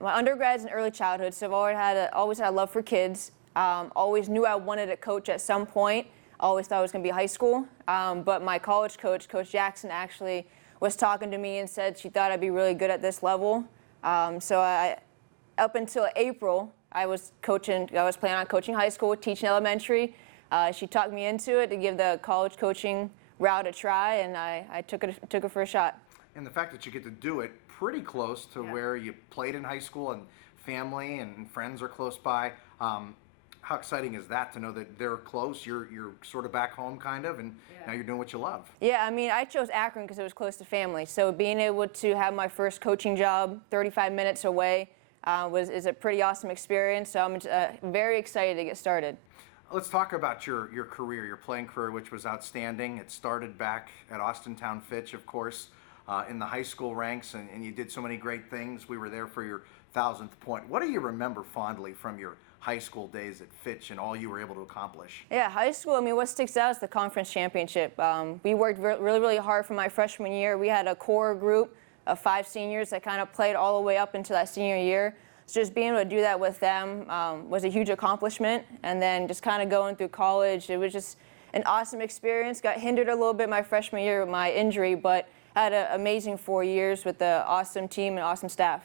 my undergrad's in early childhood, so I've always had a love for kids. Always knew I wanted to coach at some point. Always thought it was going to be high school. But my college coach, Coach Jackson, actually was talking to me and said she thought I'd be really good at this level. Up until April, I was planning on coaching high school, teaching elementary. She talked me into it to give the college coaching route a try, and I took it for a shot. And the fact that you get to do it pretty close to where you played in high school, and family and friends are close by. How exciting is that to know that they're close, you're sort of back home kind of, and now you're doing what you love? Yeah, I mean, I chose Akron because it was close to family. So being able to have my first coaching job 35 minutes away is a pretty awesome experience. So I'm very excited to get started. Let's talk about your career, your playing career, which was outstanding. It started back at Austintown-Fitch, of course, in the high school ranks, and you did so many great things. We were there for your 1,000th point. What do you remember fondly from your high school days at Fitch and all you were able to accomplish? Yeah, high school, I mean, what sticks out is the conference championship. We worked really hard for my freshman year. We had a core group of 5 seniors that kind of played all the way up into that senior year. So just being able to do that with them was a huge accomplishment. And then just kind of going through college, it was just an awesome experience. Got hindered a little bit my freshman year with my injury, but had an amazing 4 years with the awesome team and awesome staff.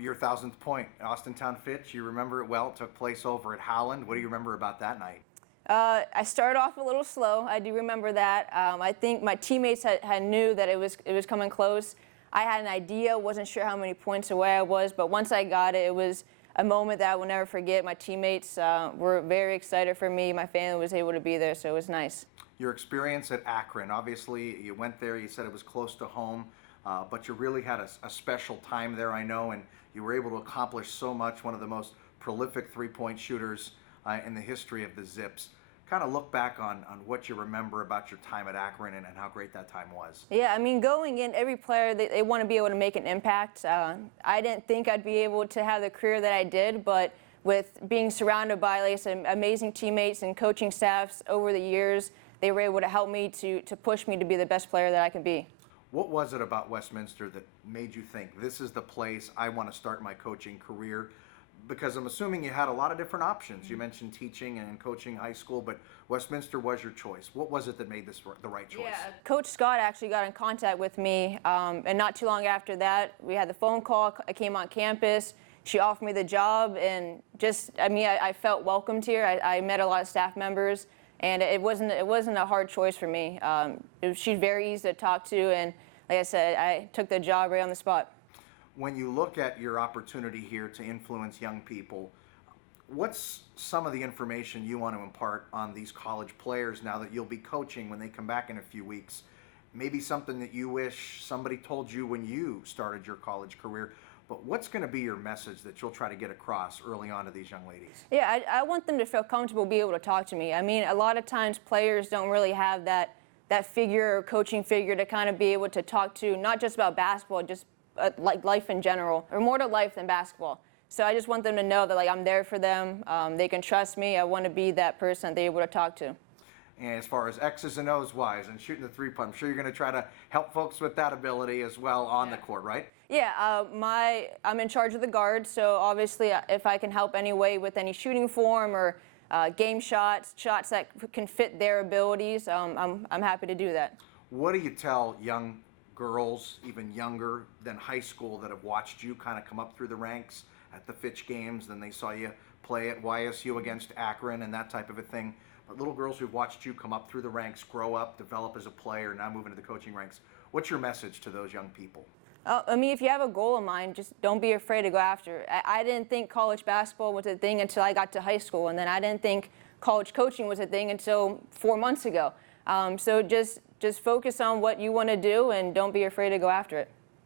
Your 1,000th point, Austintown-Fitch, you remember it well. It took place over at Howland. What do you remember about that night? I started off a little slow. I do remember that. I think my teammates had knew that it was coming close. I had an idea, wasn't sure how many points away I was, but once I got it, it was a moment that I will never forget. My teammates were very excited for me. My family was able to be there, so it was nice. Your experience at Akron, obviously you went there, you said it was close to home. But you really had a special time there, I know, and you were able to accomplish so much, one of the most prolific three-point shooters in the history of the Zips. Kind of look back on what you remember about your time at Akron and how great that time was. Yeah, I mean, going in, every player, they want to be able to make an impact. I didn't think I'd be able to have the career that I did, but with being surrounded by, like I said, amazing teammates and coaching staffs over the years, they were able to help me to push me to be the best player that I can be. What was it about Westminster that made you think, this is the place I want to start my coaching career? Because I'm assuming you had a lot of different options. You mentioned teaching and coaching high school, but Westminster was your choice. What was it that made this the right choice? Yeah, Coach Scott actually got in contact with me, and not too long after that, we had the phone call. I came on campus. She offered me the job, and I felt welcomed here. I met a lot of staff members. And it wasn't a hard choice for me. She's very easy to talk to, and like I said, I took the job right on the spot. When you look at your opportunity here to influence young people, what's some of the information you want to impart on these college players now that you'll be coaching when they come back in a few weeks? Maybe something that you wish somebody told you when you started your college career. But what's going to be your message that you'll try to get across early on to these young ladies? Yeah, I want them to feel comfortable, be able to talk to me. I mean, a lot of times players don't really have that figure or coaching figure to kind of be able to talk to, not just about basketball, just like life in general, or more to life than basketball. So I just want them to know that I'm there for them. They can trust me. I want to be that person they're able to talk to. And as far as X's and O's wise and shooting the three-point, I'm sure you're going to try to help folks with that ability as well on the court, right? Yeah, I'm in charge of the guard, so obviously if I can help any way with any shooting form or game shots that can fit their abilities, I'm happy to do that. What do you tell young girls, even younger than high school, that have watched you kind of come up through the ranks at the Fitch games, then they saw you play at YSU against Akron and that type of a thing? But little girls who've watched you come up through the ranks, grow up, develop as a player, now move into the coaching ranks, what's your message to those young people? I mean, if you have a goal in mind, just don't be afraid to go after it. I didn't think college basketball was a thing until I got to high school, and then I didn't think college coaching was a thing until 4 months ago. So just focus on what you want to do and don't be afraid to go after it.